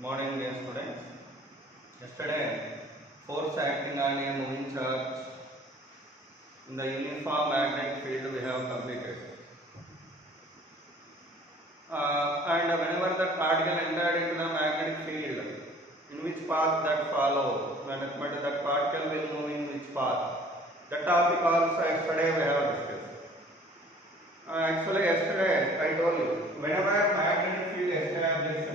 Morning, dear students. Yesterday, force acting on a moving charge in the uniform magnetic field we have completed. And whenever the particle entered into the magnetic field, in which path that follow, when that particle will move in which path. That topic also yesterday we have discussed. Actually, yesterday I told you, whenever magnetic field established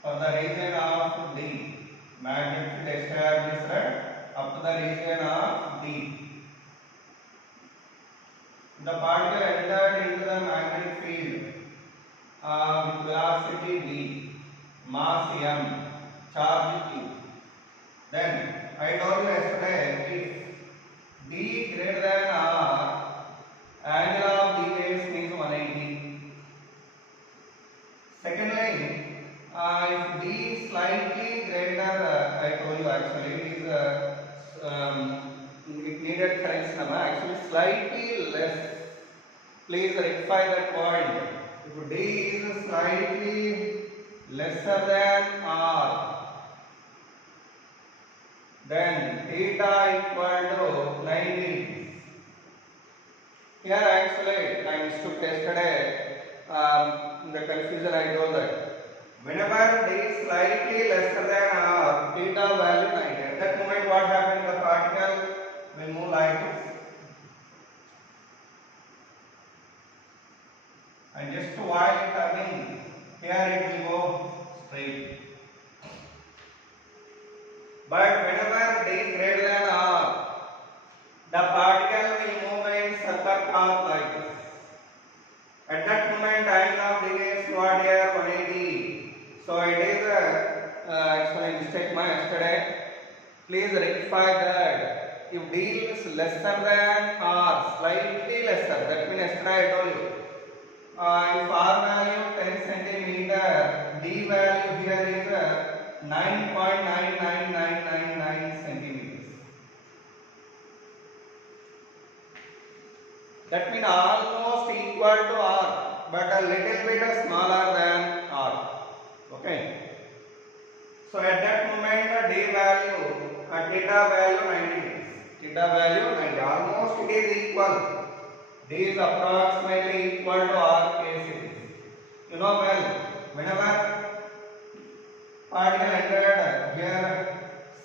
for the region of D, magnetic field established up to the region of D. The particle entered into the magnetic field with velocity v, mass m, charge q. Then I told you yesterday, if d greater than r, angle of deviation is 180. Secondly, if d is slightly greater, I told you actually it is it needed correction. Actually, slightly less. Please rectify that point. If d is slightly lesser than r, then theta equal to 90 degrees. Here actually I mistook yesterday the confusion I told that whenever d is slightly lesser than r, theta value 90. At that moment what happened? The particle will move like this. And just while turning, here it will go straight. But whenever d is greater than r, the particle will move in circular path like this. At that moment, angle of deviation what here 180. So it is actually mistake my yesterday. Please rectify that. If d is lesser than r, slightly lesser, that means yesterday I told you. If r value 10 centimeter, d value here is 9.99999 centimeters. That means almost equal to r, but a little bit smaller than r. Okay. So at that moment, d value, theta value 90 degrees. Theta value 90. Almost it is equal. D is approximately equal to r case it is. You know well, whenever particle entered here,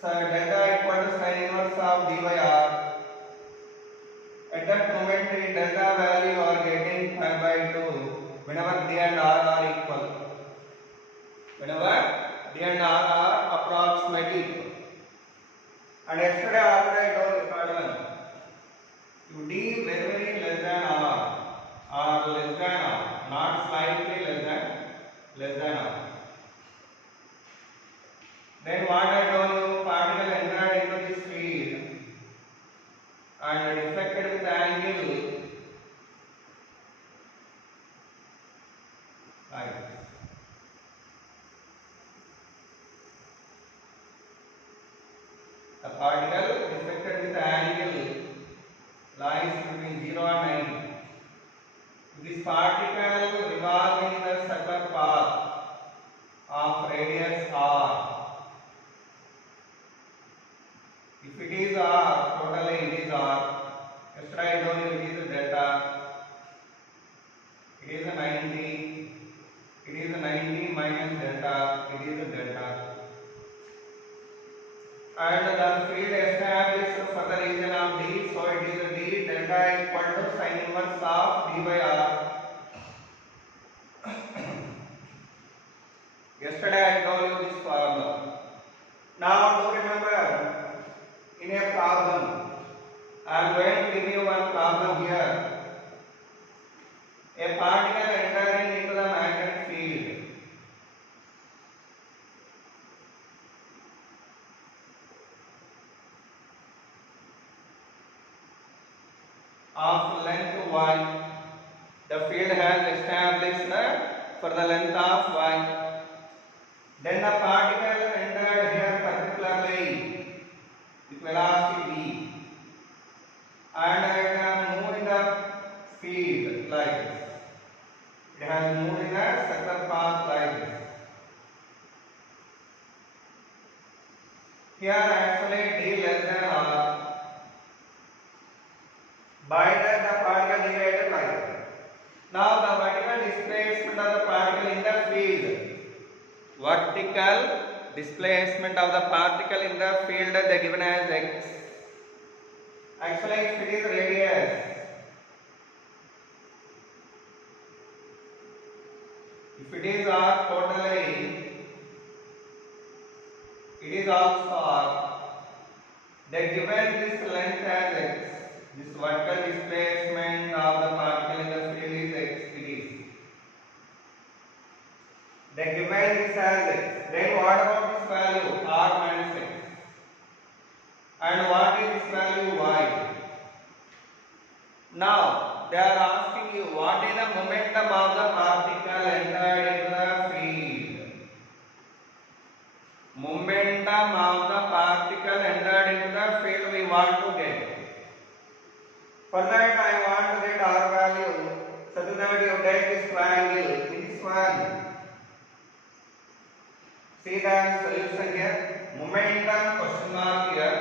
so delta equal to sin inverse of d by r. At that moment, in delta value are getting 5 by 2 whenever d and r are equal. Whenever d and r are approximately equal. And yesterday already I told you third one. If d is very less than r less than r, not slightly less than r. Then what I told you, particle entered into this field and deflected with angle like this. The particle deflected with angle lies between 0 and 90. This particle revolving in the circular path of radius r. If it is r, totally it is r. Yesterday I told you it is delta. It is a 90. It is a 90 minus delta. It is a delta. And the field established for the region of D, so it is a D delta equal to sin inverse of d by r. Yesterday I told you this formula. Now do remember, in a problem, I am going to give you one problem here. A particle entering into the magnetic field. Of length y, the field has established for the length of y. Then the particle entered here particularly with velocity v, and it has moved in the field like this. It has moved in a circular path like this. here actually d less than r, by that the particle divided by that. Now the vertical displacement of the particle in the field, vertical displacement of the particle in the field they given as x. Actually if it is radius, if it is r totally, it is also r, they given this length as x, this vertical displacement of the particle in the field is x, it is. They given this as x. Then what about this value r minus x? And what is this value y? Now they are asking you what is the momentum of the particle entered into the field. Momentum of the particle entered into the field we want to get. For that I want to get r value, so that you take this triangle in this one. See the solution here. Momentum question mark here.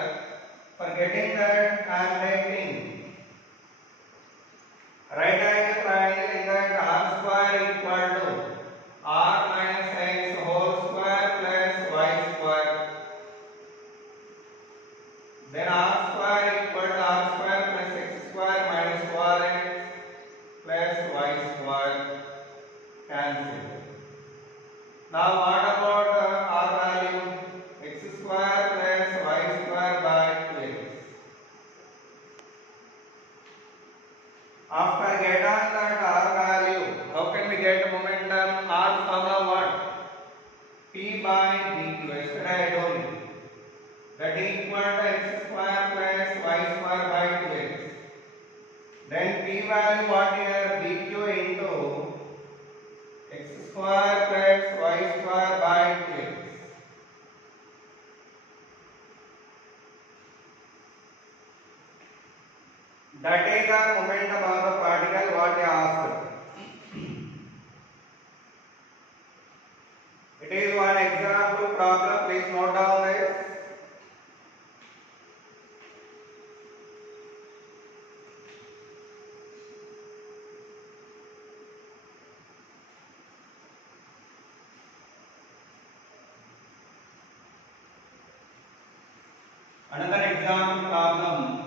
For getting that I am taking right angle triangle in that r square equal to r minus x whole square plus y square. Then r square equal to r square plus x square minus 4x plus y square. Cancel. Now what about r value? X square plus y square by 2x. After get on that r value, how can we get momentum? R formula what? P by dq. Yesterday I told you that equal to x square plus y square by 2x. Then p value what here? dq into x square plus y square by 2x. That is the momentum of the particle what they asked. It is one example problem. Please note down this. Another example problem.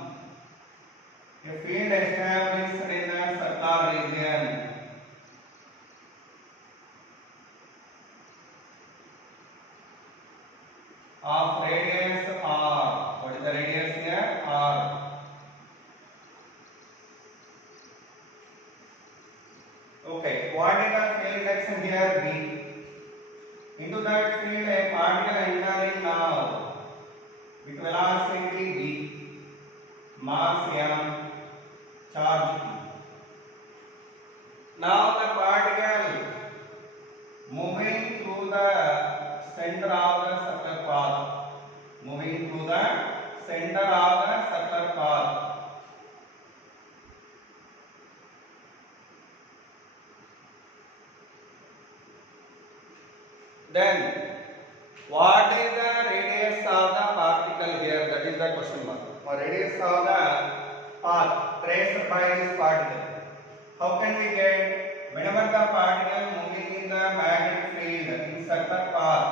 A field established in the circular region of radius r. What is the radius here? R. Okay. What is the field direction here? B. Into that field a particle entering now with velocity v, mass m, charge q. Now the particle moving through the center of the circular path, moving through the center of the circular path. Then what is the radius of the particle here? That is the question mark. Or radius of the path traced by this particle. How can we get? Whenever the particle moving in the magnetic field in circular path,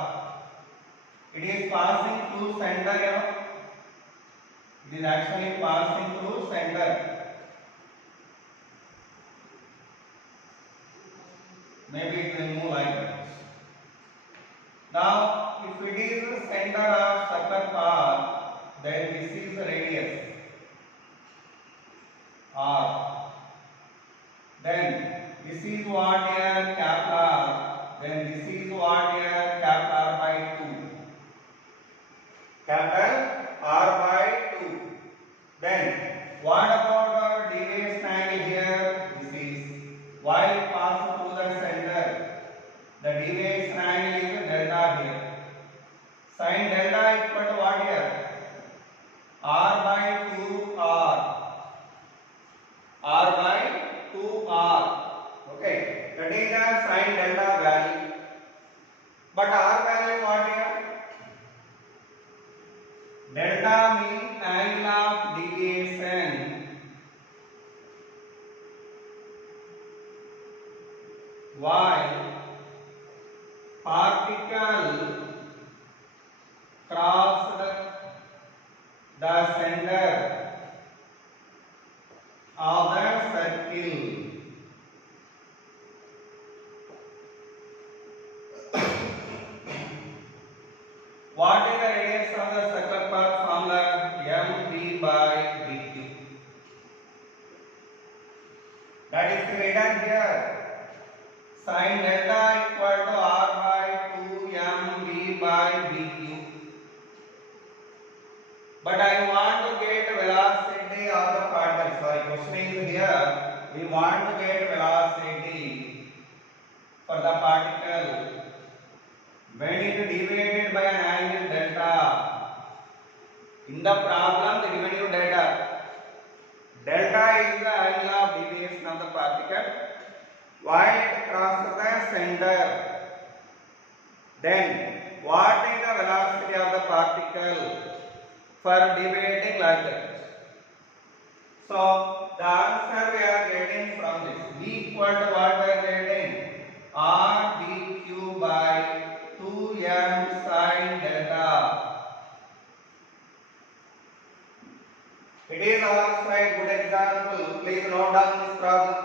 it is passing through center, you know. It is actually passing through center. Maybe it will move like this. Now, if it is the center of circular path, then this is the radius r. Then this is what here cap r. Then this is what here cap r by 2. Capital R by 2. Then what about our deviation angle here? This is while it passes through the center. The deviation angle is delta here. Sin delta equal to what here? R by 2r. R by 2r. Okay. That is the sin delta value. But r value what here? What is the radius of the circular path formula? mv by dq. That is written here. Sin delta equal to r by 2 mv by dq. But I want to get velocity of the particle. Sorry, question is here. We want to get velocity for the particle when it is divided by an angle delta. In the problem, they given you delta. Delta is the angle of deviation of the particle while it crosses the center. Then, what is the velocity of the particle for deviating like that? So, the answer we are getting from this. V equal to what we are getting? R dq by 2m sin delta. It is also a good example. Please note down this problem.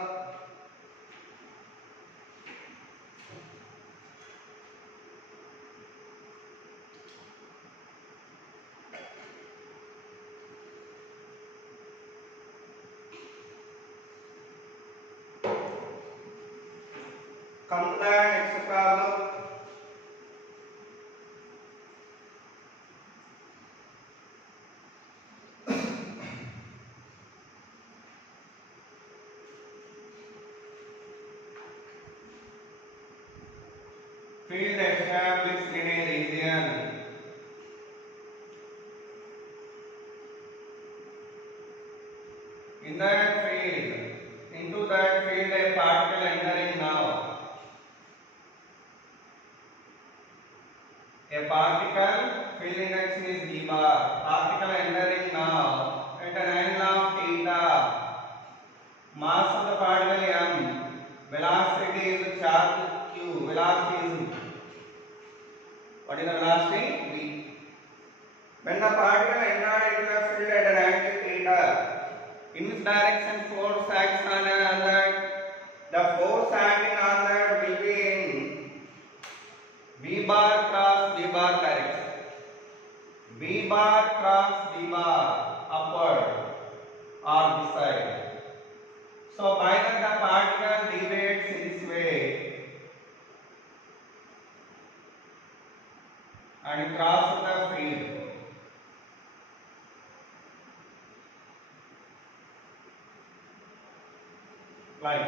Come to the next problem. Field established in a region. In that field, into that field a particle entering now. A particle, field index is d bar. Particle entering now at an angle of theta. Mass of the particle m. Velocity is charge q. Velocity is, what is the velocity? V. When the particle entered into the field at an angle theta, in which direction force acts on that? The force acting on that will be in V bar cross D bar direction. V bar cross D bar upward or this side. So by that the particle deviates in this way and crosses the field. Like,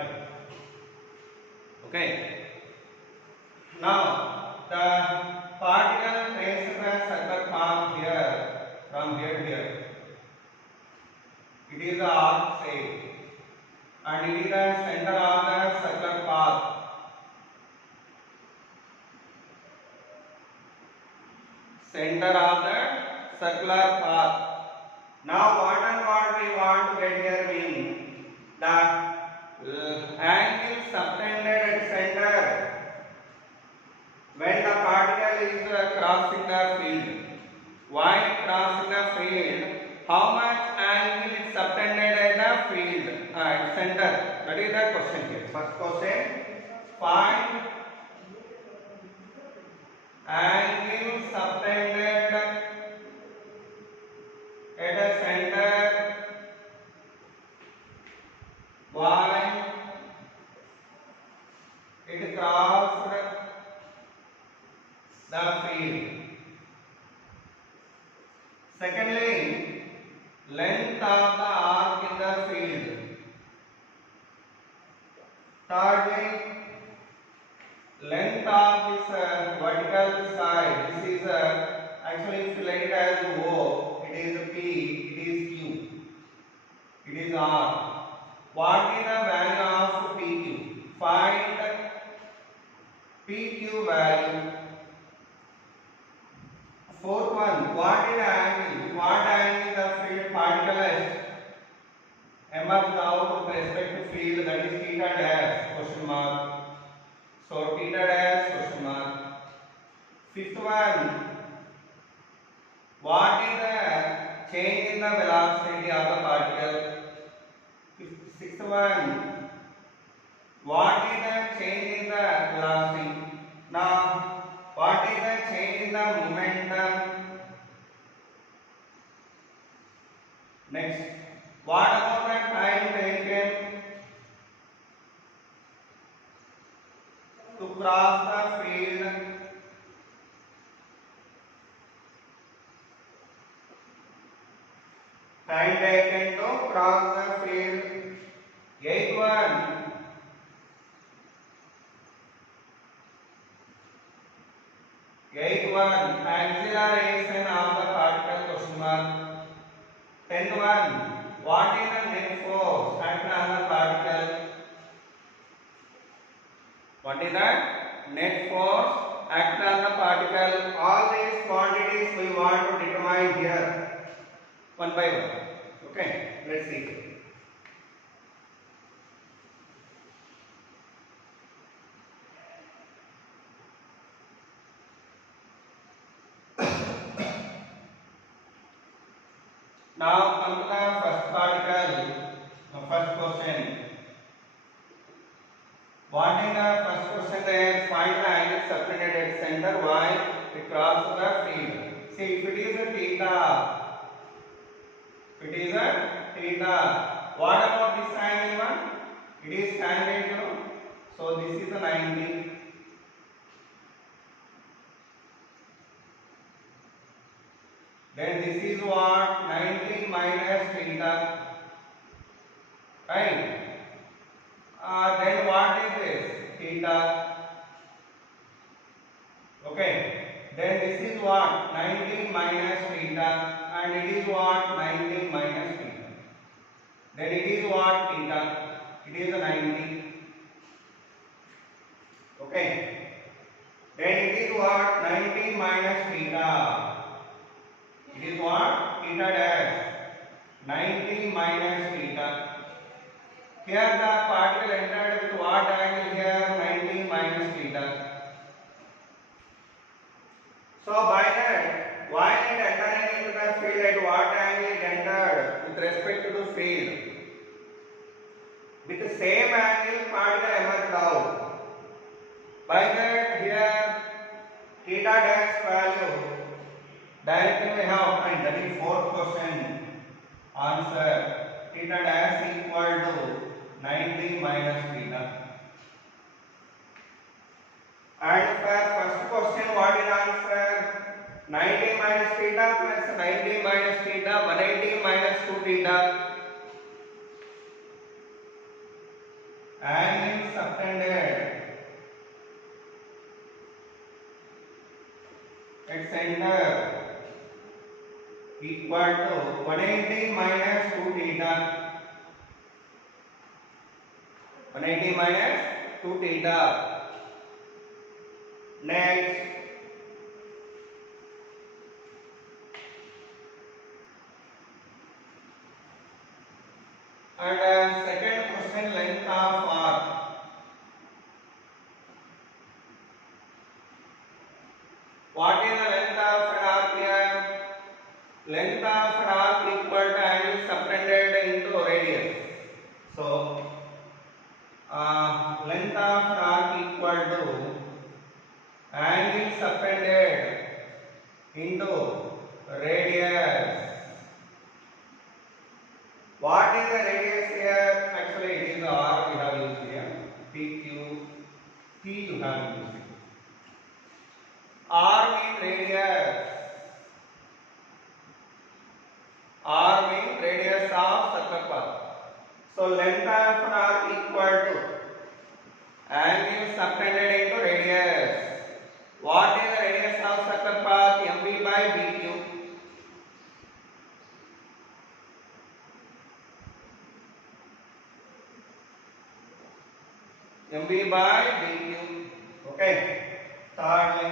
okay. Now the particle traces a circular path here from here to here. It is the arc shape and it is the center of the circular path. Center of the circular path. Now what and what we want to get here means the angle subtended at center when the particle is crossing the field. While crossing the field, how much angle is subtended at the field at center? That is the question here. First question, find angle subtended at a center while it crossed the field. Secondly, length of the arc in the field. Thirdly, length of this vertical side. This is actually if you let it as O, it is P, it is Q, it is R. What is the value of PQ? Find PQ value. Fourth one, what is the angle? What angle the field particle has emerged out with respect to field, that is theta dash, question mark. So theta dash, question mark. Fifth one, what is the change in the velocity of the particle? Sixth one, what is the change in the velocity? Now, what is the change in the momentum Next, what about the time taken to cross the field? Time taken to cross the field. Eighth one. Eighth one. Acceleration of the particle question mark. 10th one. What is the net force acting on the particle? What is the net force acting on the particle? All these quantities we want to determine here one by one. Okay, let's see. Now come to the first particle, the first question. What is the first question there? Find the angle subtended at center while it crosses the field. See, if it is a theta, what about this angle one? It is tangential, so this is a 90. Then this is what? 90 minus theta, right? Then what is this? Theta. Okay. Then this is what? 90 minus theta, and it is what? 90 minus theta. Then it is what? Theta. It is a 90. Okay. Then it is what? 90 minus theta. It is what? Theta dash. 90 minus theta. Here the particle entered with what angle here? 90 minus theta. So by that, while it entering into the field, at what angle it entered with respect to the field? With the same angle, particle emerged out. By that, here theta dash value directly we have find, that is fourth question answer. Theta dash equal to 90 minus theta. And for first question, what is answer? 90 minus theta plus 90 minus theta, 180 minus 2 theta. Angle subtended at center equal to 180 minus 2 theta. 180 minus 2 theta. Next, and second question, length of arc. What is the length of an arc here? Length of an arc equal to angle subtended into radius. So, length of an arc equal to angle subtended into radius. What is the radius here? Actually, it is the R we have used here. PQ, P you have used here. R means radius. R means radius of circle path. So length of an arc equal to angle subtended into radius. What is the radius of circle path? MV by BQ. MV by BQ. Okay. Thirdly,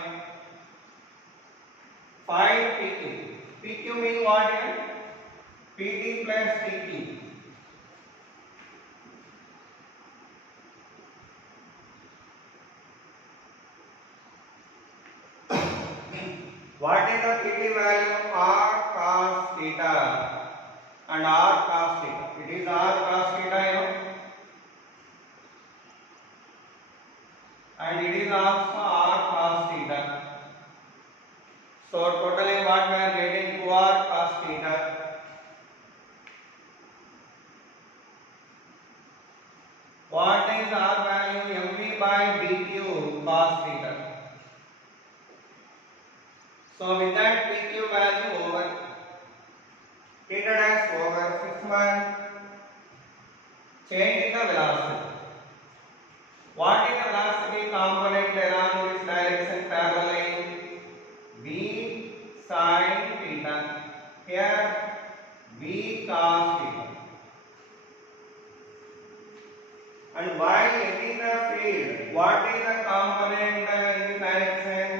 find PQ. PQ means what here? PT plus TQ. What is the PT value? R cos theta and R cos theta. It is R cos theta, you know, and it is also R cos theta. So totally what we are getting? 2R cos theta. So with that PQ value over, theta dash over. Fifth one, change in the velocity. What is the velocity component along this direction parallel? V sin theta. Here V cos theta. And while getting the field, what is the component in the direction?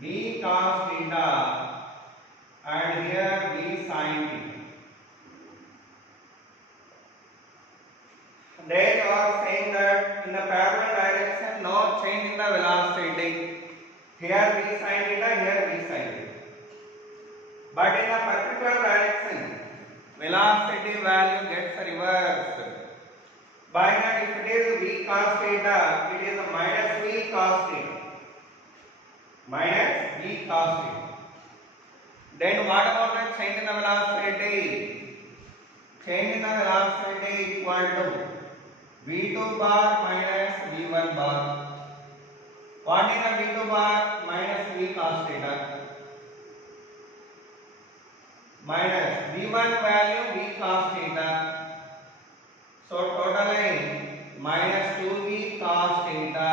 V cos theta, and here V sin theta. They are saying that in the parallel direction, no change in the velocity. Here V sin theta, here V sin theta. But in the perpendicular direction, velocity value gets reversed. By that, if it is V cos theta, it is minus V cos theta. Minus V cos theta. Then what about the change in the velocity? Change in the velocity equal to V2 bar minus V1 bar. What is the V2 bar? Minus V cos theta. Minus V1 value V cos theta. So totaling minus 2V cos theta.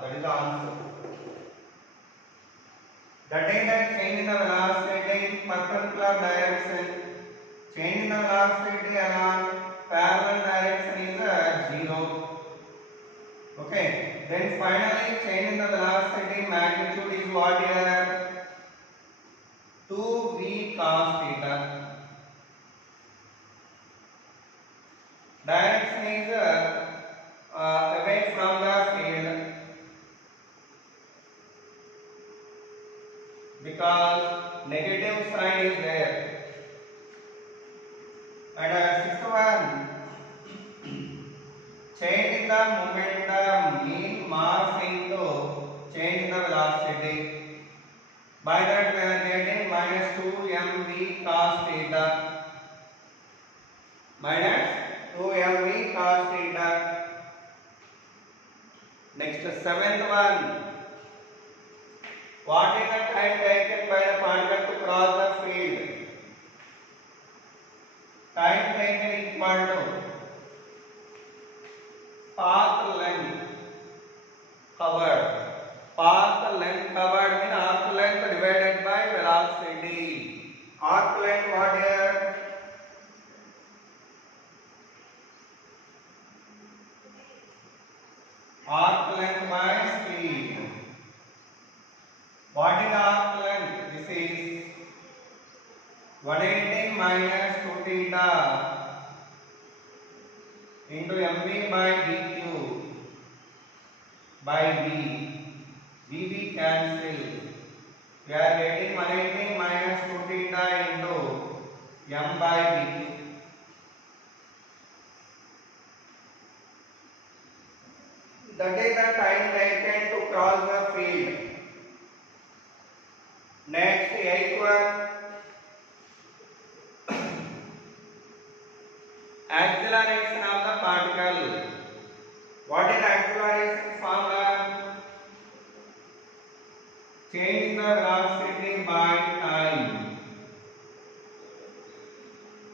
That is the answer. That is the change in the velocity in perpendicular direction. Change in the velocity along parallel direction is 0. Okay. Then finally change in the velocity magnitude is what here? 2V cos theta. Direction is away from the field because negative sign is there. And sixth one, change in the momentum mean mass into change in the velocity. By that we are getting minus 2mv cos theta. Minus 2mv cos theta. Next, seventh one. What is the time taken by the particle to cross the field? Time taken equal to path length covered. Path length covered means arc length divided by velocity. Arc length what here? Arc length by speed. What is arc length? This is 180 minus 2 theta into mv by dq by v. V cancel. We are getting 180 minus 2 theta into m by dq. That is the time taken to cross the field. Next, eighth one. Acceleration of the particle. What is acceleration formula? Change the velocity by time.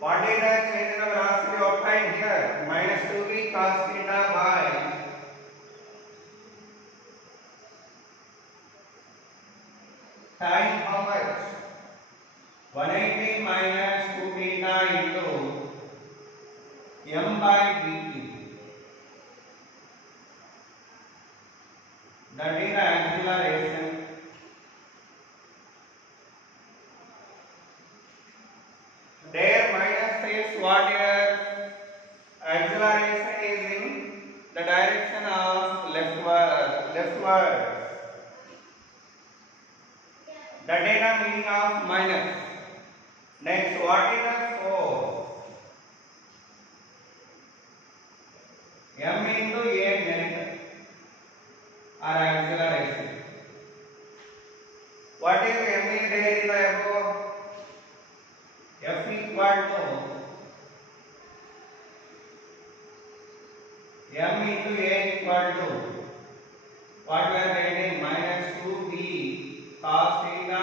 What is the change in the velocity of time here? Minus 2v cos theta by time how much? 180 minus 2 theta into m by dt. That is the acceleration. There minus is what here? Acceleration is in the direction of leftward. That is the meaning of minus. Next, what is the force? M into A net or acceleration. What is M is there in the above? F equal to M into A equal to what we are getting? Minus 2B cos theta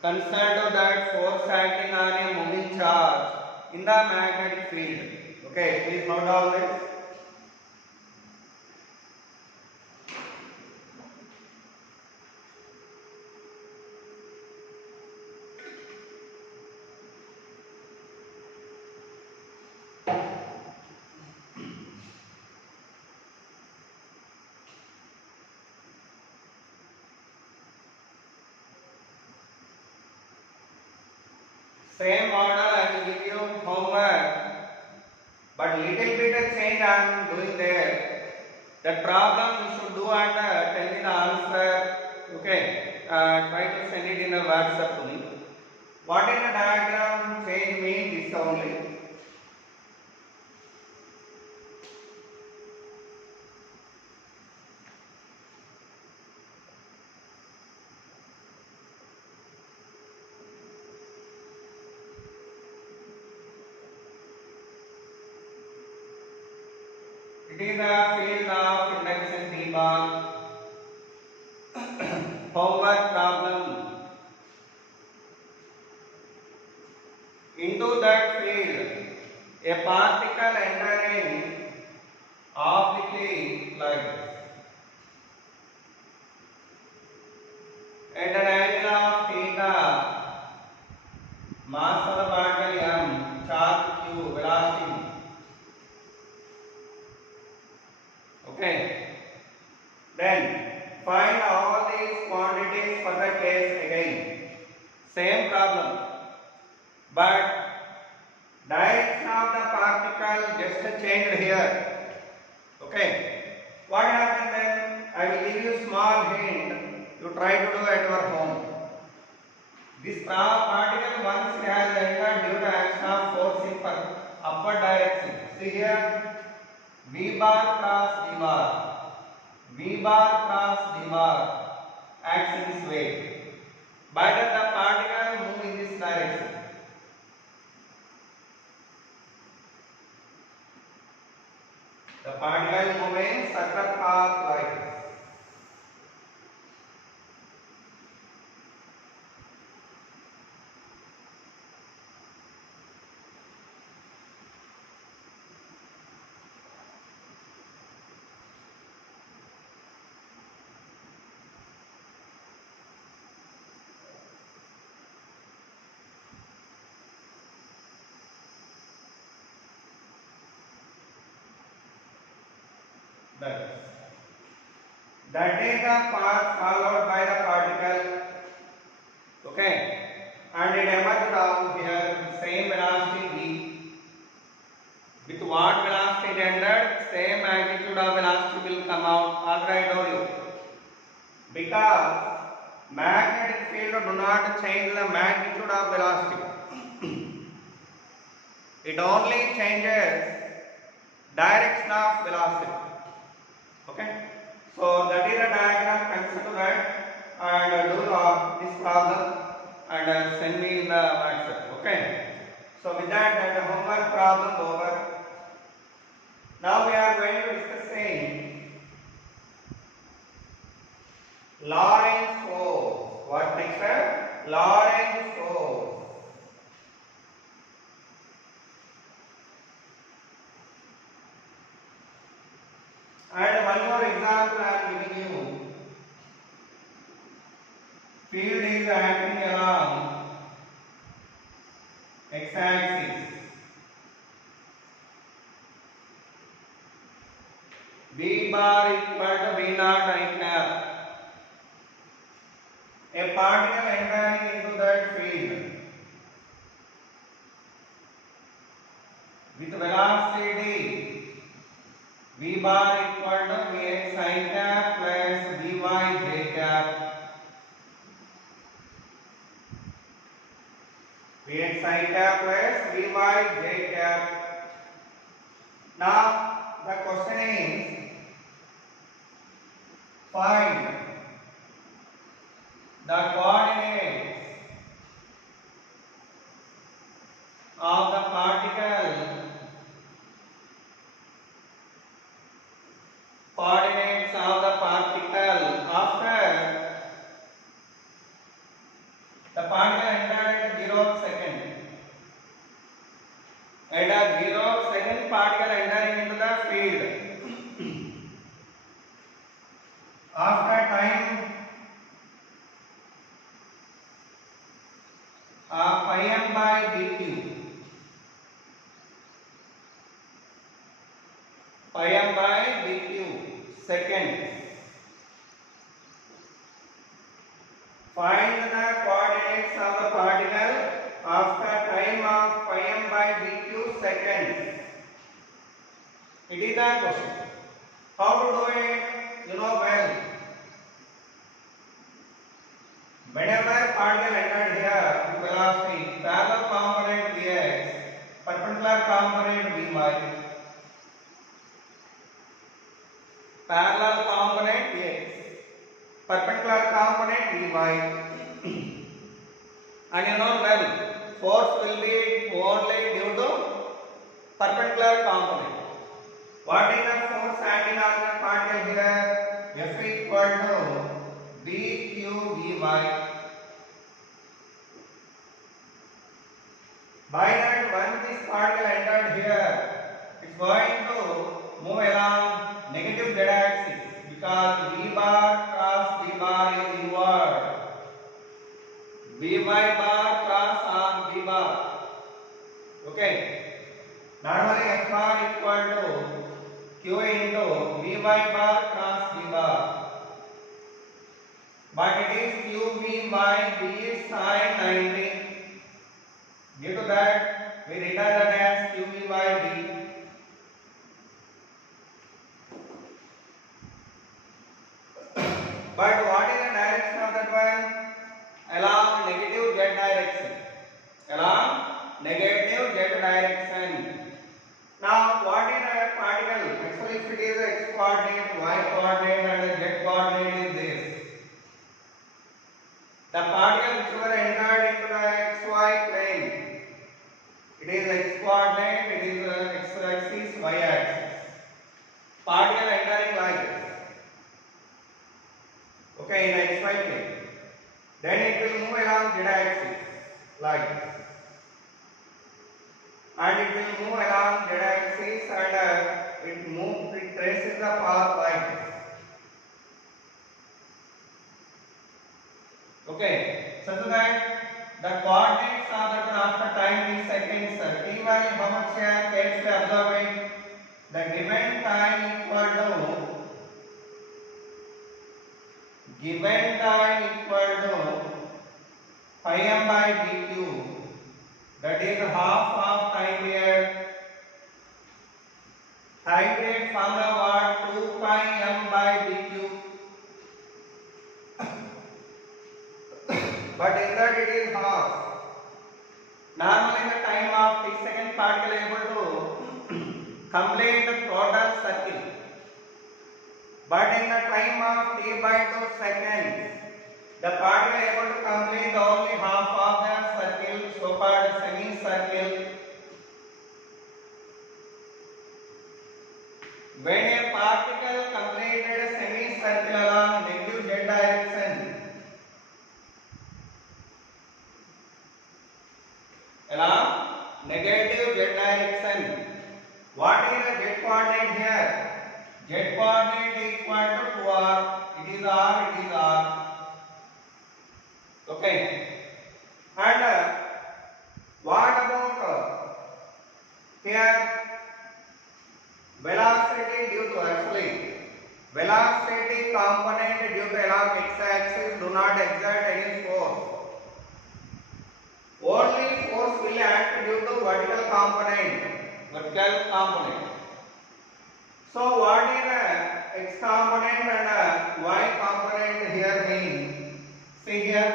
concerned to that force acting on a moving charge in the magnetic field. Okay, please note down this. Same model I will give you homework, but little bit of change I am doing there. That problem you should do and tell me the answer. Okay, try to send it in a WhatsApp to me. What is the diagram change means? This only. It is the field of induction debug. Homework problem. Into that field, a particle entering obliquely like this. At an angle of theta, mass of the particle m, charge q, velocity. Okay. Then find all these quantities for the case again. Same problem, but direction of the particle just changed here. Okay. What happened then? I will give you small hint. You try to do at your home. This particle once it has entered due to action of force in upward direction. See here, V bar cross D bar. V bar cross D bar acts in this way. But the particle move in this direction. The particle move in circular path like this. That is the path followed by the particle. Okay, and it emerged down here with same velocity v. With what velocity it entered, same magnitude of velocity will come out. Alright, I told you. Because magnetic field do not change the magnitude of velocity. It only changes direction of velocity. Okay. So that is a diagram. Consider that and do this problem and send me in the WhatsApp. Okay. So with that, the homework problem over. Now we are going to discussing Lorentz force. What next? Lorentz force. And one more example I am giving you. Field is acting along x-axis. V bar equal to V naught I cap. A particle entering into that field with velocity d. V bar equal to Vx I cap plus Vy j cap. Vx I cap plus Vy j cap. Now the question is find the coordinates of the particle. Coordinates of the particle after The particle entered at 0th second. At a 0th second, particle entering into the field. After time pi m by dq. Pi m by dq seconds. Find the coordinates of the particle after time of pi m by dq seconds. It is the question. How to do it? You know well. Whenever particle entered here with velocity, parallel component Vx, perpendicular component Vy. Parallel component Vx, perpendicular component Vy. And you know well, force will be only due to perpendicular component. What is the force acting on the particle here? F equal to BQ Vy. By that, when this particle entered here, it's going to move along negative z axis because V bar cross V bar is inward. Vy bar cross on V bar. Okay. Normally F bar equal to Q into Vy bar cross V bar. But it is QV by B is sin 90. Due to that, we return that as QV by D. But what is the direction of that one? Along negative z direction. Along negative z direction. Now, what is a particle? Actually, if it is x coordinate, y coordinate, and z coordinate is this. The particle which were entered into the xy plane. It is x coordinate, it is x axis, y axis. Particle entering like this. Okay, in the xy plane. Then it will move along z axis like this. And it will move along z axis and it traces the path like this. Okay, so that the coordinates are that after time in seconds, t value how much here? Let's observe it. The given time equal to pi m by dq. That is half of time period. Time period formula what? 2 pi m by dq. But in that it is half. Normally in the time of t second particle able to complete the total circle. But in the time of t by 2 seconds, the particle able to complete only half of the circle, so called semicircle. When a particle completed a semicircle along negative z direction, what is the z coordinate here? Z coordinate equal to 2r. It is r. Okay. And what about here? Velocity due to velocity component due to along x-axis do not exert any force. Only force will act due to vertical component. So what is the x component and y component here mean? See here,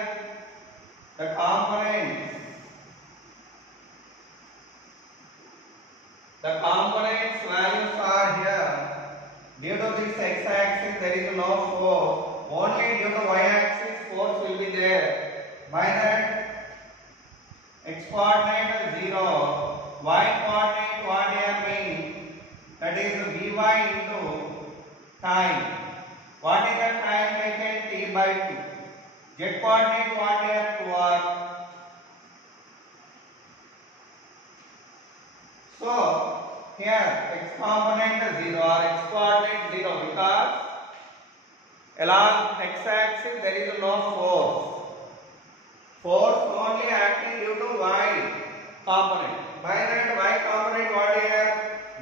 the components values are here. Due to this x-axis there is no force. Only due to y-axis force will be there. By that, x coordinate 0, y coordinate what here mean? That is Vy into time. What is the time taken? T by 2. Z coordinate what here 2r. So here x component 0 or x coordinate 0 because along x axis there is no force. Force only acting due to y component. By that y component what here?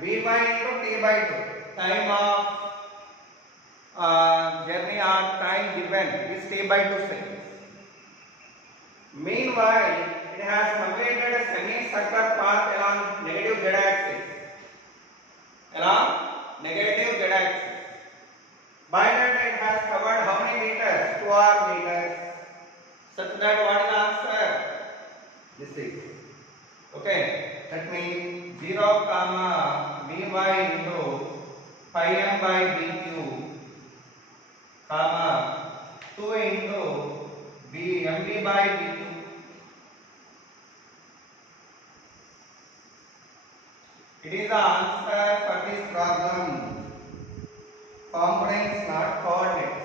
Vy into t by 2. Time of journey or time given is t by 2 seconds. Meanwhile, it has completed a semicircular path along negative z axis. Along negative z axis. By that it has covered how many meters? 2r meters. Such that what is the answer? This is. Okay. That means 0 comma Vy into pi m by dq comma 2 into Mv by dq. It is the answer for this problem. Components, not coordinates.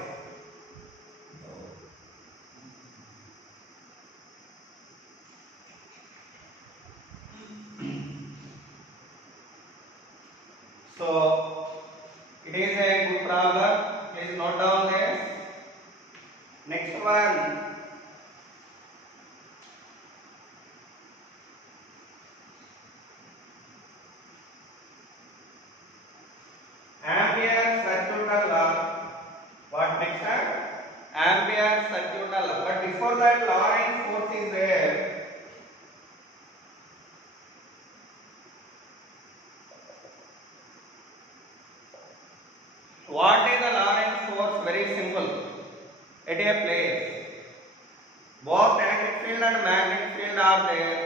So it is a good problem. Please note down this. Next one. Ampere circuital law. What next time? Ampere circuital law. But before that, Lorentz force is there. What is the Lorentz force? Very simple. At a place, both electric field and magnetic field are there.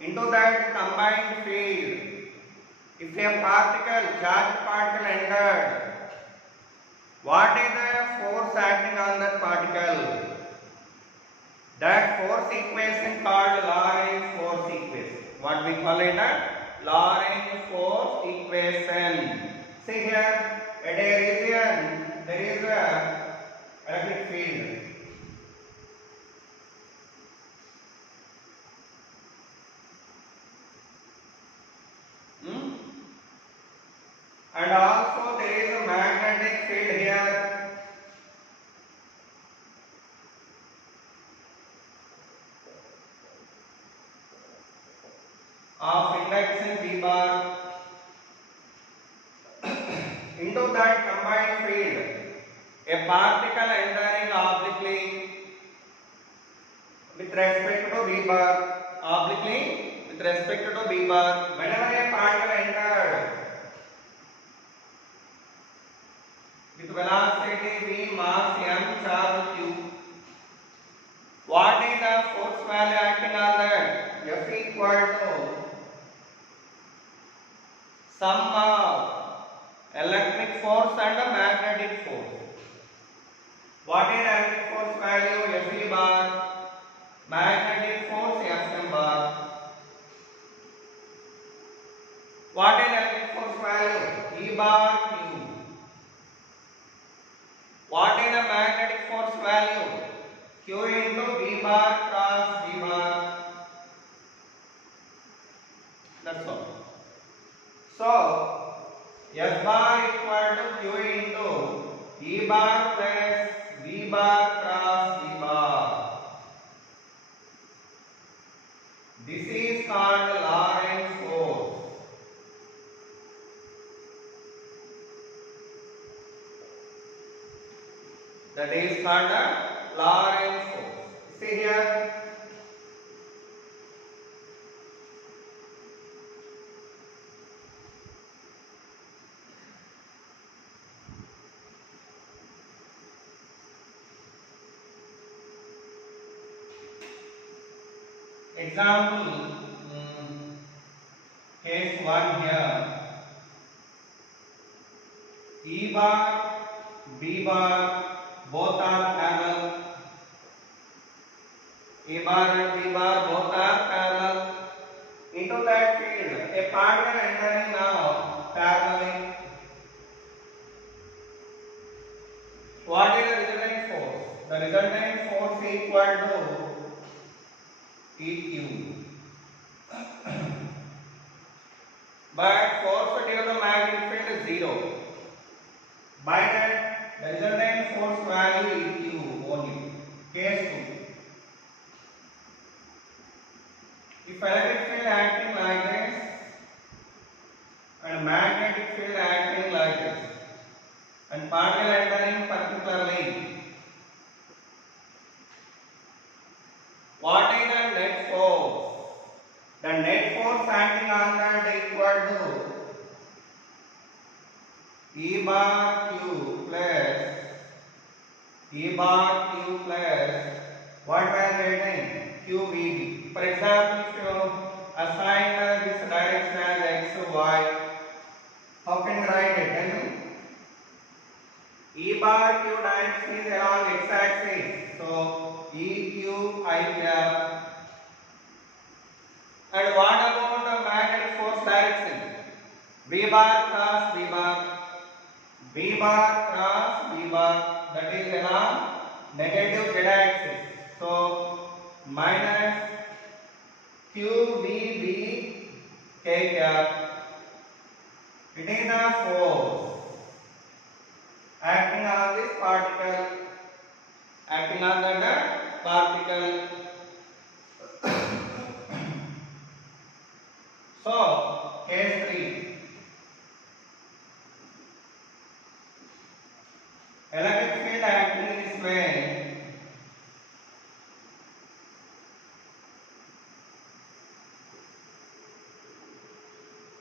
Into that combined field, if a charged particle entered, what is the force acting on that particle? That force equation called Lorentz force equation. What we call it? Lorentz force equation. See here, at a region there is a electric field. And also there is a magnetic field here. Of induction V bar. Into that combined field, a particle entering obliquely with respect to V bar. Obliquely with respect to V bar. Whenever a particle entered with velocity v, mass m, charge q, what is the force value acting on that? F equal to sum of electric force and magnetic force. What is electric force value? F e bar. Magnetic force F m bar. What is electric force value? E bar q. What is the magnetic force value? Q into V bar cross V bar. That's all. So F bar equal to Q into E bar plus V bar cross V bar. This is called Lorentz force. That is called Lorentz force. See here. Example, case 1 here. E bar, B bar, both are parallel. E bar and B bar both are parallel. Into that field, a particle entering now parallelly. What is the resultant force? The resultant force equal to EQ. But force due to magnetic field is 0. By that, the resultant force value is EQ only. Case 2. If electric field acting like this and magnetic field acting like this and particle entering particularly, what is the net force? The net force acting on that equal to E bar Q plus what we are getting? QVB. For example, if you assign this direction as x, y, how can you write it? Tell me. E bar Q direction is along x axis. So EQ I cap. And what about the magnetic force direction? V bar cross V bar. V bar cross V bar. That is along negative z axis. So minus QVB K cap. It is the force acting on this particle. Acting on that particle. So case 3. Electric field acting in this way.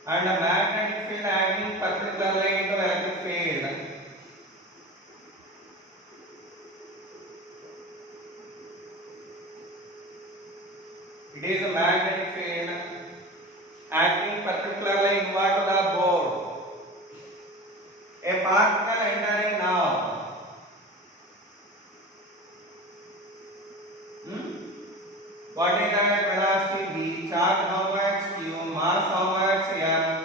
And a magnetic field acting particularly into electric field. It is a magnetic field acting particularly inward to the board. A particle entering now. What is that velocity V? Charge how much? Q. Mass how much? M.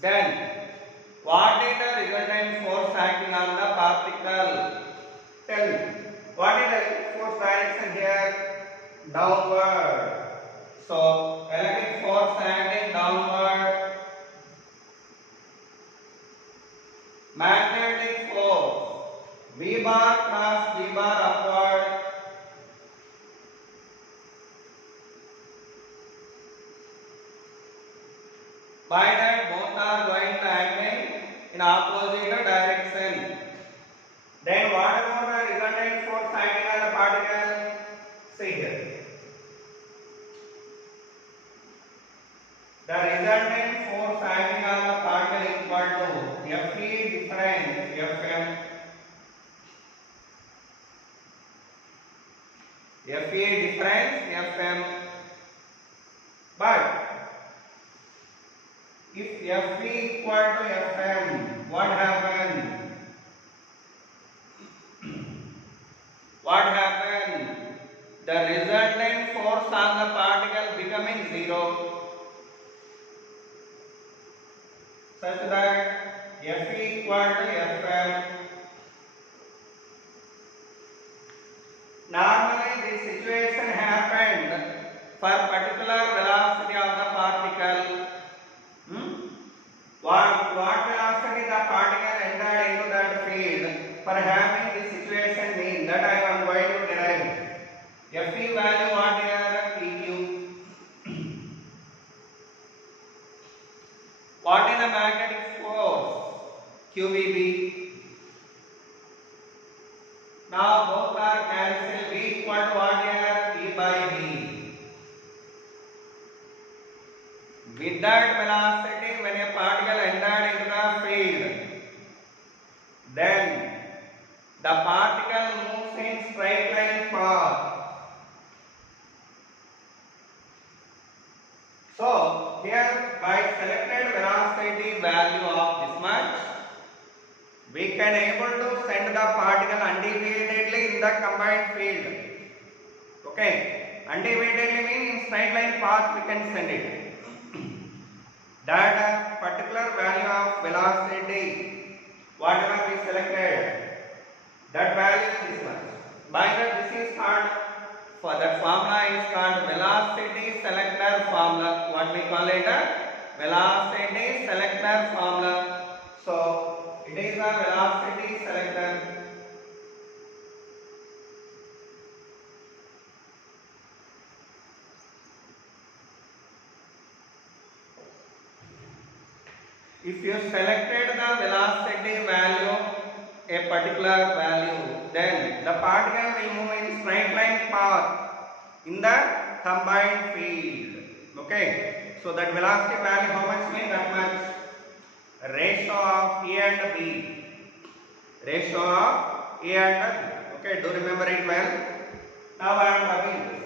Then, what is the resultant force acting on the particle? Tell me. What is the force direction here? Downward. So, electric force acting downward. Magnetic force V bar cross V bar upward. By that, both are going to acting in opposite direction. Then what about the resultant force acting on the particle? See here. The resultant force acting on the particle is equal to Fe difference Fm. Fe difference Fm. But if Fe equal to Fm, what happened? What happened? The resultant force on the particle becoming 0, such that Fe equal to Fm. Normally this situation happened for particular velocity of the particle. What velocity the particle entered into that field? For having this situation mean that I am going to derive. Fe value what here? EQ. What is the magnetic force? QVB. Now both are cancelled. V equal to what here? E by B. With that velocity, when a particle entered into the field, then the particle moves in straight line path. So here, by selected velocity value of this much, we can able to send the particle undeviatedly in the combined field. Okay, undeviatedly means in straight line path we can send it. That particular value of velocity, whatever we selected, That value is this one. By that this is called, for that formula is called velocity selector formula. What we call it? Velocity selector formula. So it is a velocity selector. If you selected the velocity value, a particular value, then the particle will move in straight line path in the combined field. Okay, so that velocity value, how much means that much? Ratio of A and B. Ratio of A and B. Okay, do remember it well. Now I am talking this.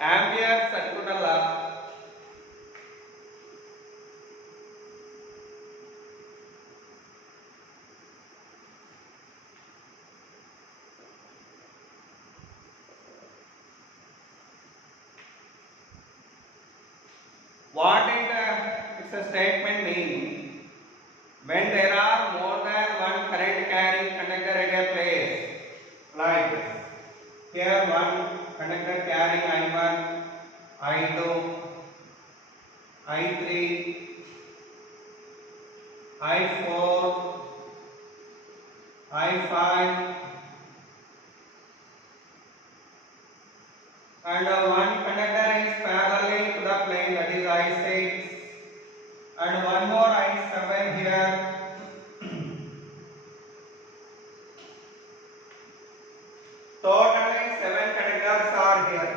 Ampere circuit law. What it's a statement mean? When there are more than one current carrying conductor at a place, like this. Here one conductor carrying I1, I2, I3, I4, I5, and one conductor is parallel to the plane, that is I6, and one more I7 here. Totally 7 conductors are here.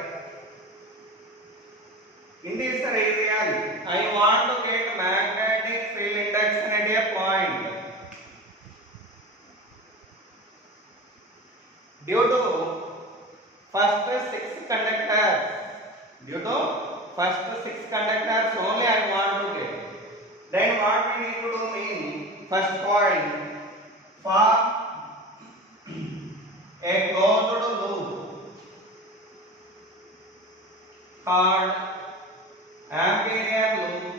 In this region, I want to get magnetic field induction at a point. Due to first 6 conductors only I want to get. Then what we need to do mean, first point, form a closed loop called Amperian loop.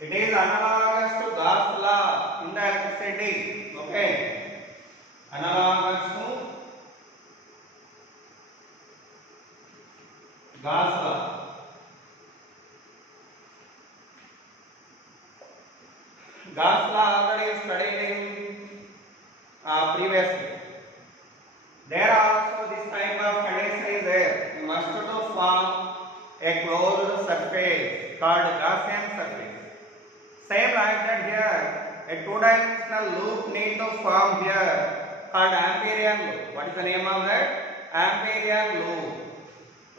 It is analogous to Gauss law in the electricity. Okay, analogous to Gauss law. Gauss law already studied in previously. There also this type of condition is there. You must to form a closed surface called Gaussian surface. Same like that here, a two-dimensional loop need to form here called Amperian loop. What is the name of that? Amperian loop.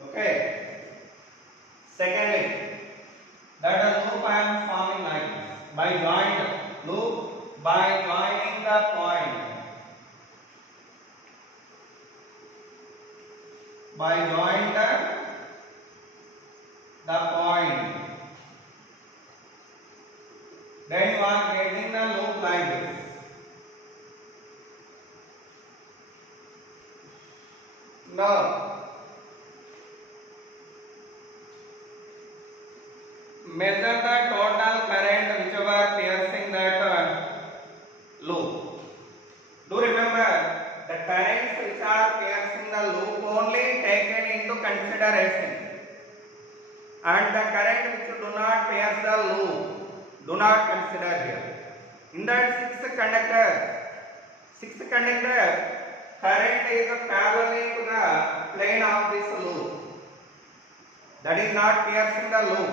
Okay. Secondly, that loop I am forming like this. By joining loop, by joining the point. By joining the point. Then you are getting the loop like this. Now, measure the total current whichever piercing that loop. Do remember, the currents which are piercing the loop only taken into consideration, and the current which do not pierce the loop do not consider here. In that sixth conductor, current is parallel to the plane of this loop. That is not piercing the loop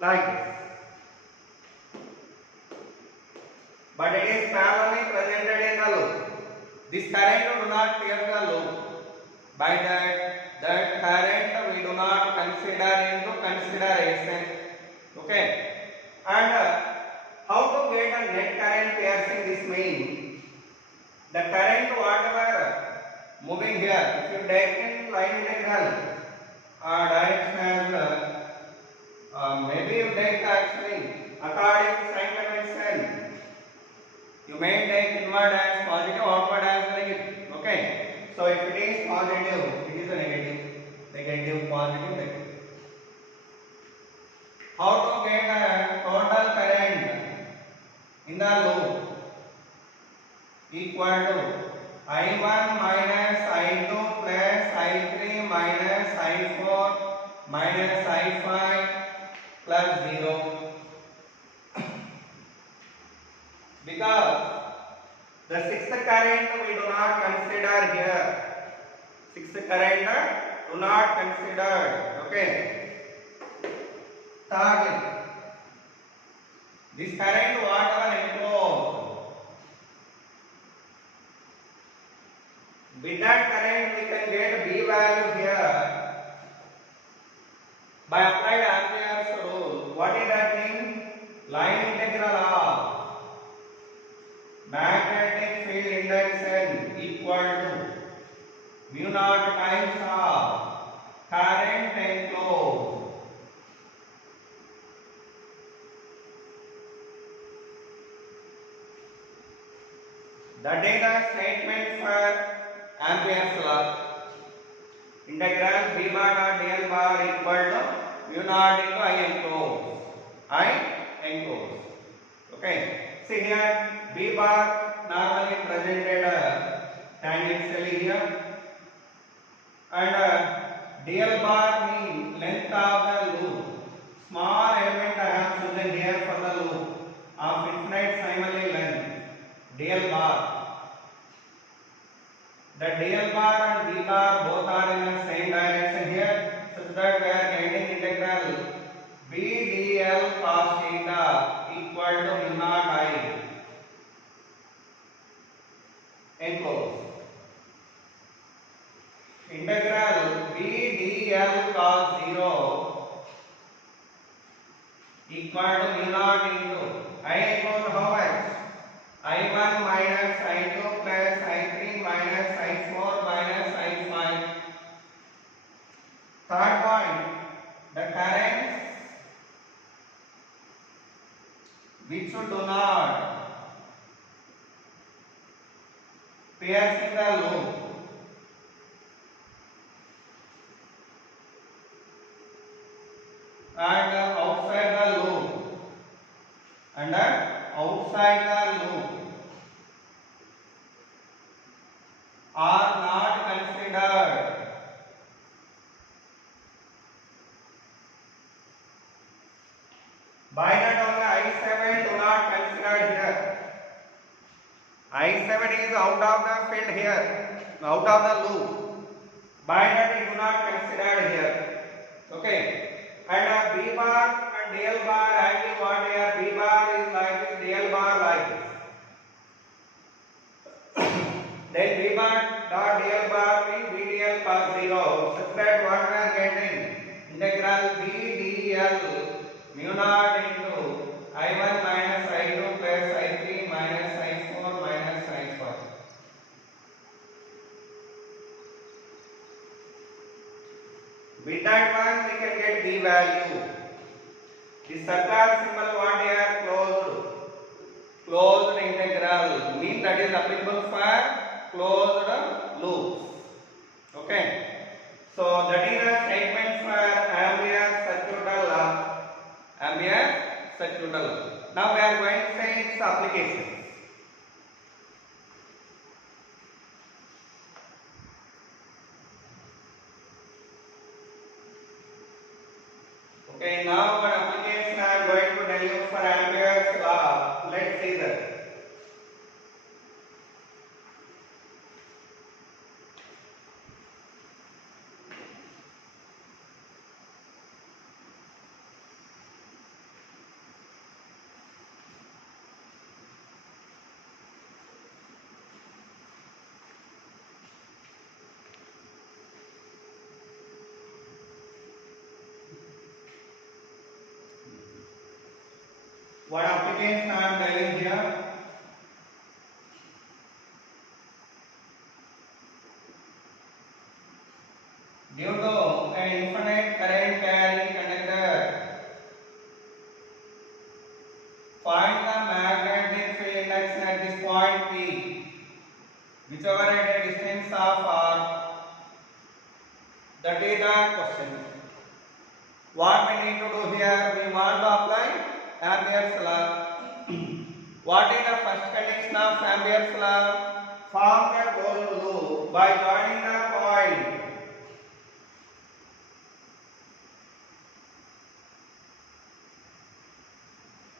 like this, but it is parallelly presented in the loop. This current do not pierce the loop. By that current we do not consider into consideration. Okay. And how to get a net current piercing this means, the current whatever moving here, if you take in line integral direction as maybe you take actually according to sign convention. You may take inward as positive, outward as negative. Okay. So if it is positive, it is a negative. Negative, positive, negative. How to get a total current in the loop? Equal to I1 minus I2 plus I3 minus I4 minus I5 plus 0. Because the sixth current we do not consider here. Sixth current do not consider. Okay. Thirdly, this current whatever enclosed, with that current we can get B value here by applied Ampere's rule. What is that mean? Line integral of magnetic field induction equal to mu naught times of current enclosed. That is the statement for Ampere's law. Integral B bar dot dl bar equal to mu naught into I enclosed. I enclosed. Okay. See here, B bar normally presented tangentially here, and dl bar means length of the loop. Small element I have chosen here for the loop of infinite simultaneous length. Dl bar. The dl bar and b bar both are in the same direction here, such that we are getting integral b dl cos theta equal to mu naught I enclosed. Integral b dl cos 0 equal to mu naught into I enclosed how much? I1 minus I2 plus I3 minus I4 minus I5. Third point, the currents which do not pierce in the loop and outside the loop are not considered. By that only I7 do not consider here. I7 is out of the field here, out of the loop. By that it do not consider here. Okay. And B bar and dl bar actually what here? B bar is like this, dl bar like this. Then B bar dot dl bar means B dl cos 0. Such that what we are getting? Integral B dl mu naught into I1 minus I2 plus I3 minus I4 minus I5. With that one we can get B value. The circular symbol what here? Closed integral means that is applicable for closed loops. Okay. So that is a statement for Ampere's circuital law. Ampere's circuital law. Now we are going to say its applications. Okay, now what application I am going to tell you for Ampere's law. Let's see that. What application I am telling here? Due to an infinite Find the magnetic field index at this point P, whichever at a distance of r. That is the question. What we need to do here? We want to apply Ampere's law. What is the first condition of Ampere's law? Form a closed loop by joining the point.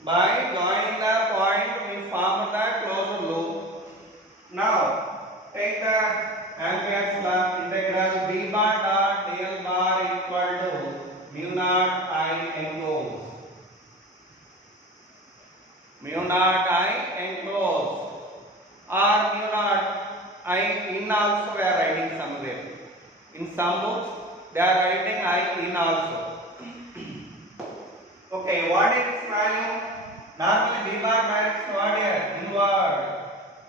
By joining the point, we form the closed loop. Now, take the Ampere's law. Integral b bar dot dl bar equal to mu naught I enclosed. Mu naught I enclosed. Or mu naught I in also we are writing somewhere. In some books, they are writing I in also. Okay, what is its value? Normally b bar directs what here? Inward.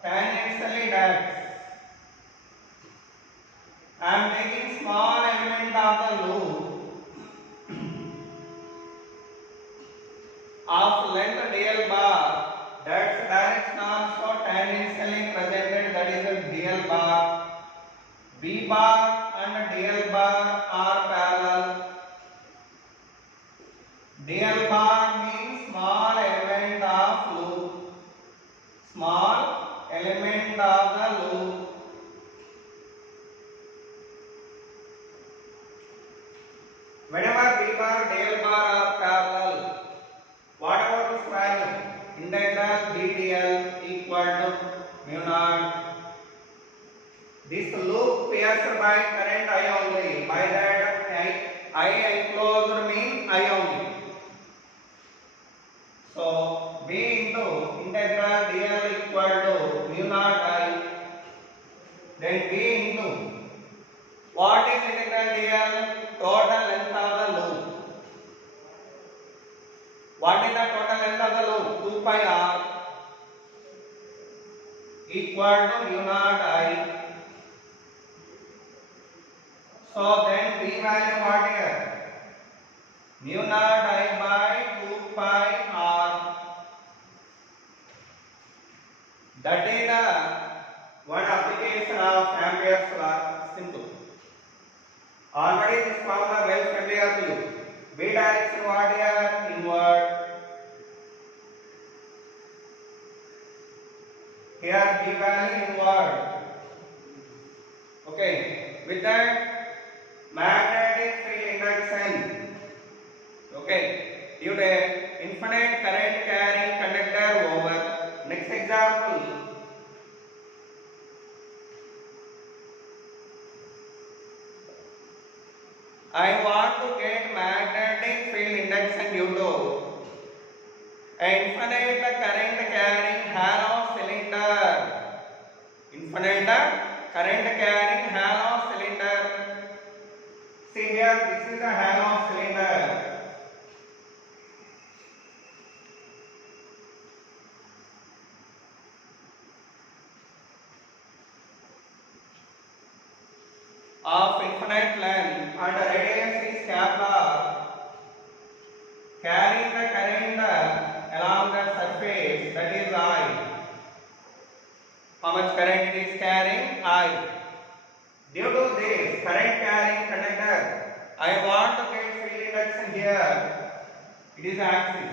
Tangentially directs. I am taking small element of the loop of length dl bar. That's direction also tangentially presented. That is a dl bar. B bar and dl bar are parallel. Dl bar means small element of loop. Small element of the loop. Whenever b bar dl bar are parallel, what about this value? Integral b dl equal to mu naught. This loop pierced by current I only. By that I enclosed means I only. So b into integral dl equal to mu naught I. Then b into what is integral dl? Total length of the loop. What is the total length of the loop? 2 pi r equal to mu naught I. So then b value what here? Mu naught I by 2 pi r. That is the one application of Ampere's law. Simple. Already this formula well familiar to you. B direction what here? Inward. Here B value inward. Okay. With that magnetic field induction. Okay. Due to infinite current carrying conductor over. Next example. I want to get magnetic field induction due to infinite current carrying halo cylinder. Infinite current carrying halo cylinder. See here, this is a halo cylinder. Of infinite length and the radius is capital, carrying the current along the surface, that is I. How much current it is carrying? I. Due to this current carrying conductor, I want to get field induction here. It is axis.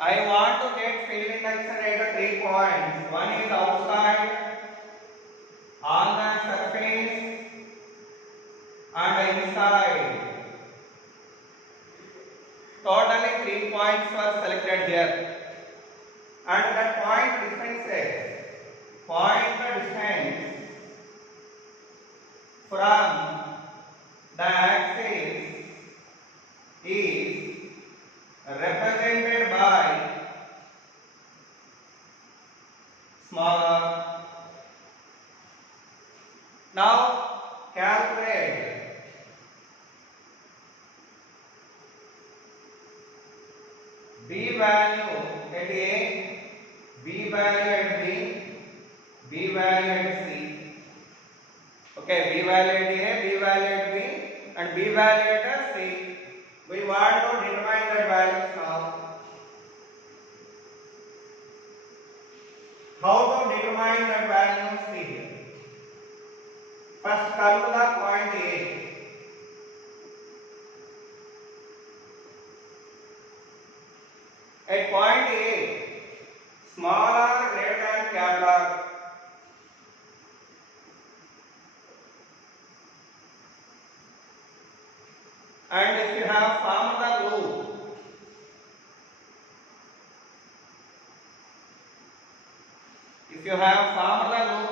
I want to get field induction at 3 points. One is outside, on the surface, and inside. Totally 3 points were selected here. And that point distances. Point distance from the axis is represented by small r. Now calculate b value at A, b value at B, b value at C. Okay, b value at A, b value at B, and B value at C. We want to determine the values now. How to determine the values here? First come to the point A. At point A, small r greater than capital R. And if you have formed the loop,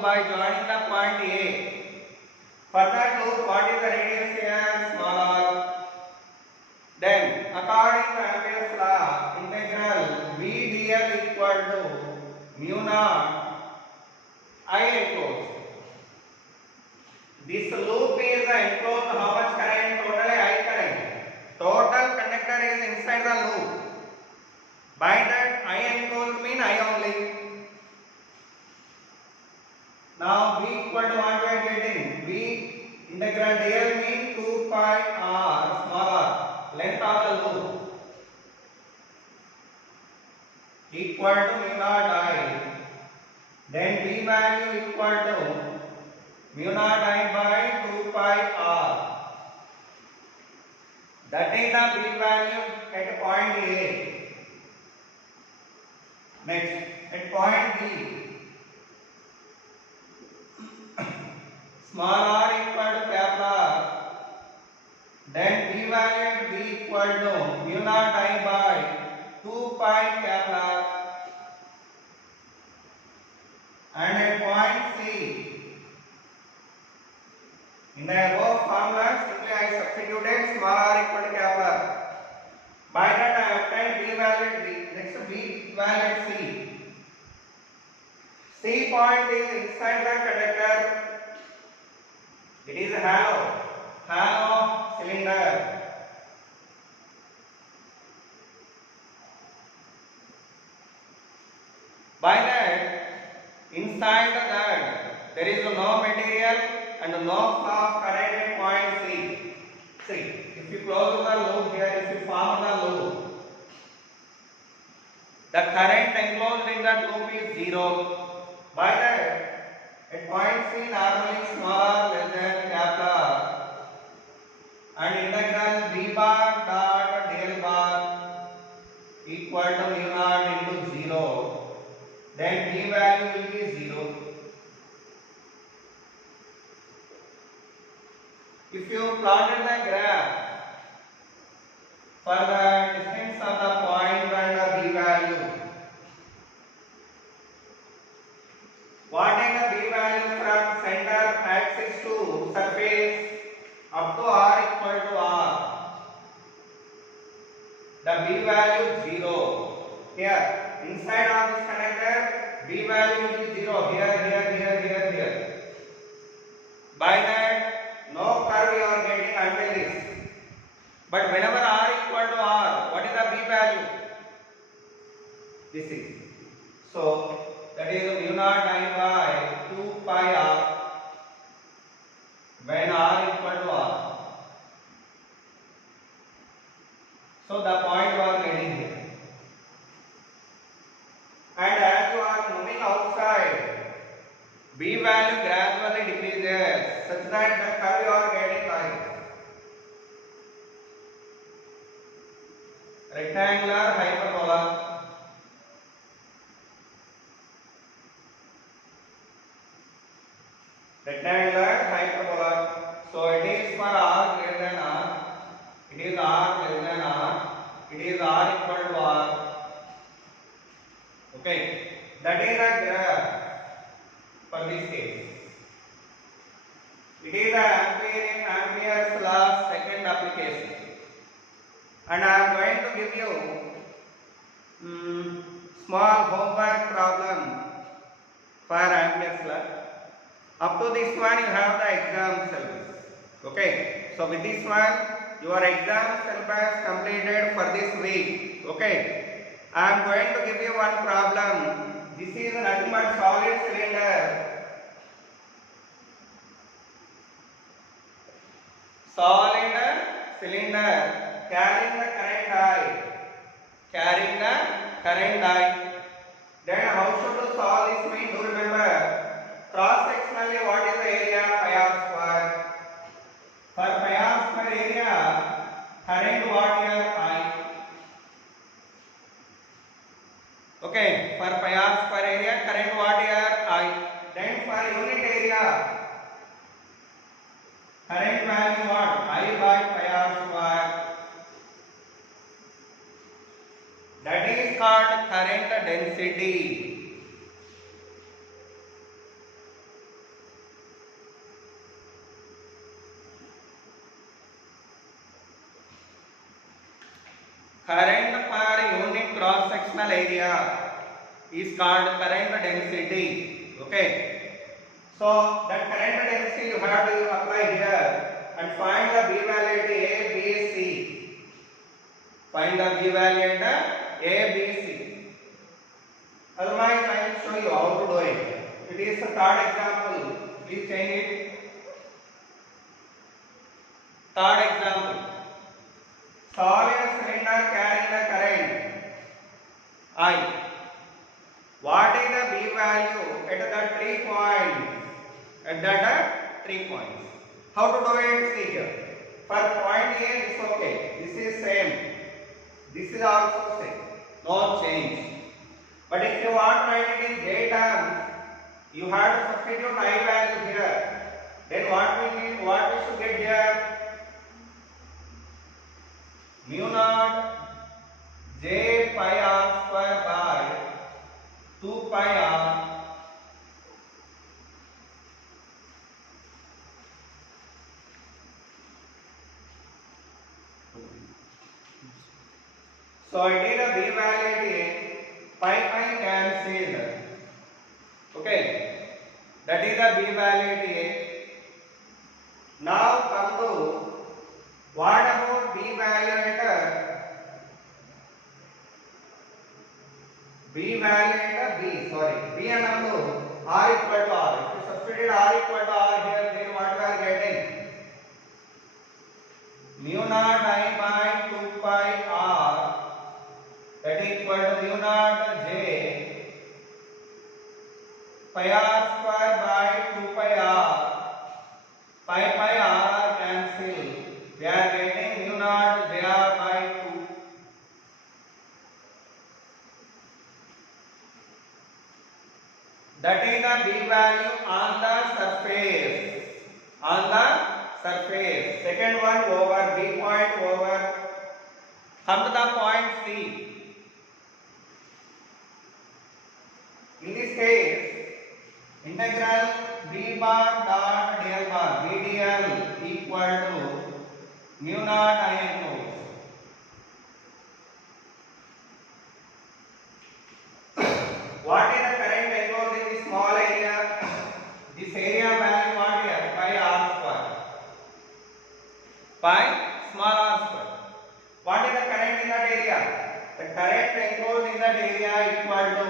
by joining the point A, for that loop, what is the radius here? Small r. Then, according to Ampere's law, integral v dl equal to mu naught I enclosed. This loop is enclosed how much current? Totally I current. Total conductor is inside the loop. By that I enclosed mean I only. Now v equal to what we are getting? V integral dl means 2 pi r small r, length of the loop, equal to mu naught I. Then v value equal to mu naught I by 2 pi r. That is the v value at point A. Next, at point B, small r equal to capital R. Then v value at B equal to mu naught I by 2 pi capital R. And at point C, in the above formula, simply I substituted small r equal to capital R. By that I obtained B value at B. Next B value at C. C point is inside the conductor. It is a hollow cylinder. By that, inside that there is no material and no flow of current at point C. See, if you close the loop here, if you form the loop, the current enclosed in that loop is 0. By that, at point C, normally small r less than capital R, and integral b bar dot dl bar equal to mu naught into 0. Then b value will be 0. If you plotted the graph for the distance of the point and the b value, what is the b value from center axis to surface up to r equal to r? The b value 0. Here, inside of this connector, b value will be 0. Here. By that, no curve you are getting until this. But whenever r equal to r, what is the b value? This is. So, that is mu naught I by 2 pi r when r equal to r. So, the point you are getting here. And as you are moving outside, b value gradually decreases such that the curve you are getting like rectangular hyperbola. So it is for r greater than r, it is r less than r, it is r equal to r. Okay, that is a graph for this case. It is Ampere's law second application, and I am going to give you small homework problem for Ampere's law. Up to this one, you have the exam syllabus. Okay, so with this one, your exam syllabus completed for this week. Okay, I am going to give you one problem. This is nothing but solid cylinder. solid cylinder carrying the current I. Carrying the current I. Then how should you solve this mean? Do remember cross sectionally what is the area? Pi r square. For pi r square area, current what here? I. Okay, for pi r square area, current what here? I. Then for unit area, current value what? I by pi r square. That is called current density. Current per unit cross sectional area is called current density. Okay. So that current density you have to apply here and find the B value at A, B, C. Find the B value at A, B, C. Otherwise, I will show you how to do it. It is the third example. Please change it. Third example. Solid cylinder carrying the current I. What is the B value at the 3 points? At that 3 points. How to do it? See here. For point A, it's okay. This is same. This is also same. No change. But if you want to write it in J terms, you have to substitute I value here. Then what we should get here? Mu naught J pi r square by 2 pi r so it is a B value is pi cancelled. Okay, that is the B value is. Now come to what about B value at B value at B, sorry, B and R equal to R. If you substitute R equal to R here, then what we are getting? Mu naught I by 2 pi R, that is equal to mu naught J pi R square by 2 pi R. Pi R are cancelled. We are getting mu naught JR by 2. That is the B value on the surface. On the surface. Second one over B point over. Come to the point C. In this case, integral B bar dot dl bar BDL equal to mu naught I enclosed. What is the current enclosed in this small area? This area value what here? Pi r square. Pi small r square. What is the current in that area? The current enclosed in that area equal to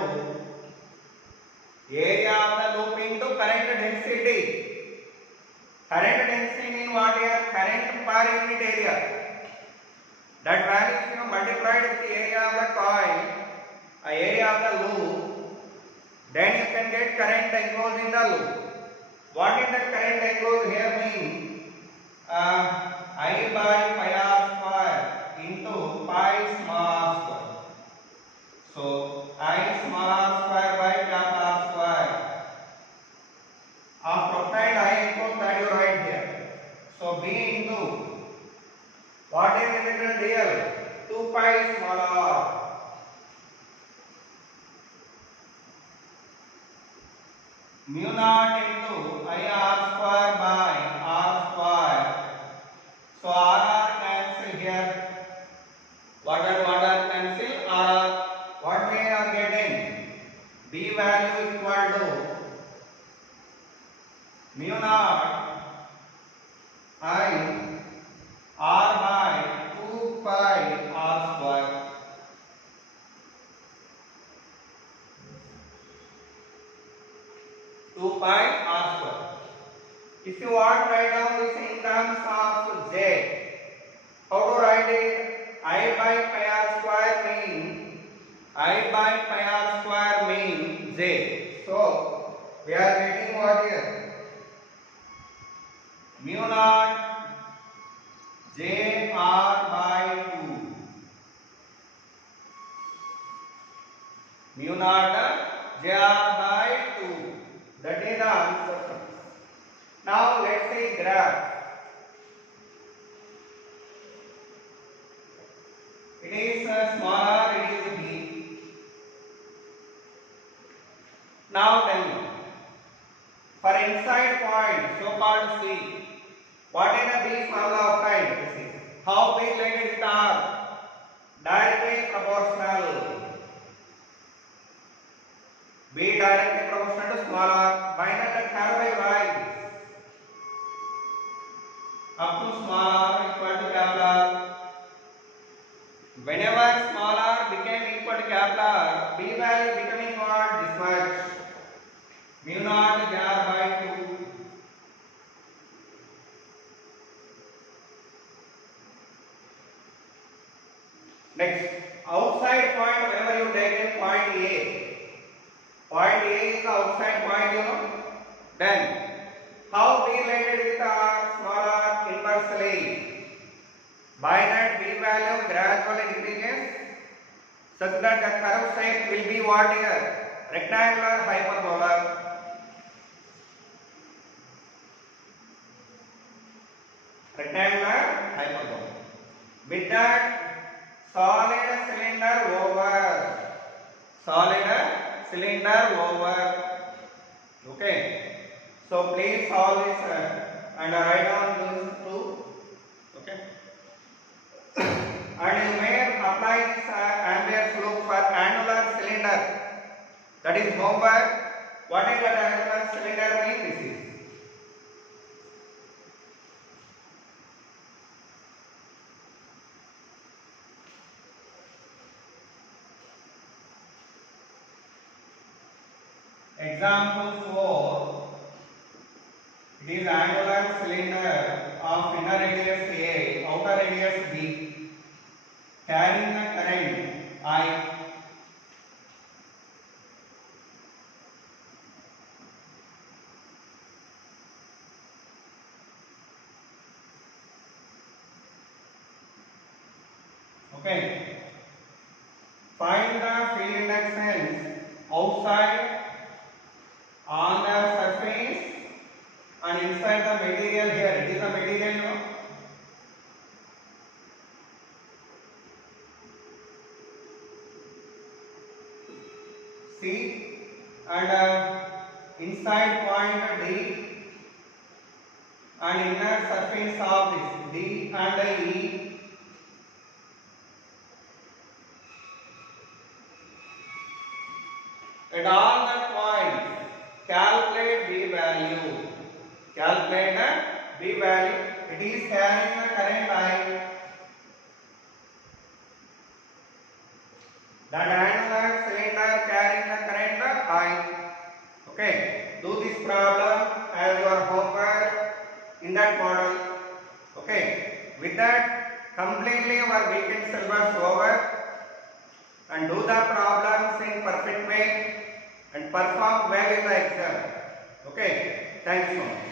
area of the loop into current density. Current density mean what here? Current per unit area. That value is multiplied with the area of the coil, area of the loop. Then you can get current enclosed in the loop. What is the current enclosed here mean? I by pi r square into pi small square. So I small square by cap r square. After obtained I enclosed that you write here. So B into what is integral dl? 2 pi small r. Mu naught into I r square by r square. So r cancel here. What are cancel? R. What we are getting? B value equal to mu naught I r by 2 pi r square. Pi r square. If we are getting what here? Mu naught J R by 2. Mu naught J R by 2. That is the answer. Now let's see graph. It is smaller, it is B. Now tell me, for inside point, so called C, what is the B formula obtained? This is how B related with R? Directly proportional. B directly proportional to small r. By that curve will rise up to small r equal to capital R. Whenever small r became equal to capital R, B value becoming what? This much. Mu naught J R by 2. Next, outside point, whenever you take in point A. Point A is the outside point, you know. Then, how B related with R, small r inversely? By that B value gradually decreases such that the curve shape will be what here? Rectangular hyperbola. Rectangular hyperbola. With that, solid cylinder over. Solid cylinder over. Okay. So please solve this and write down this too. Okay. And you may apply this Ampere's loop for annular cylinder. That is homework. What is that annular cylinder mean? This is. Example 4. It is angular cylinder of inner radius A, outer radius B, carrying the current I. Okay. Find the field inductance outside, on the surface, and inside the material here. It is the material, you know. C and inside point D and inner surface of this D and E. At all the points, calculate B value. Calculate the B value. It is carrying the current I. That annular cylinder carrying the current I. Okay. Do this problem as your homework in that model. Okay. With that, completely our weekend syllabus over. And do the problems in perfect way and perform well in the exam. Okay, thanks so much.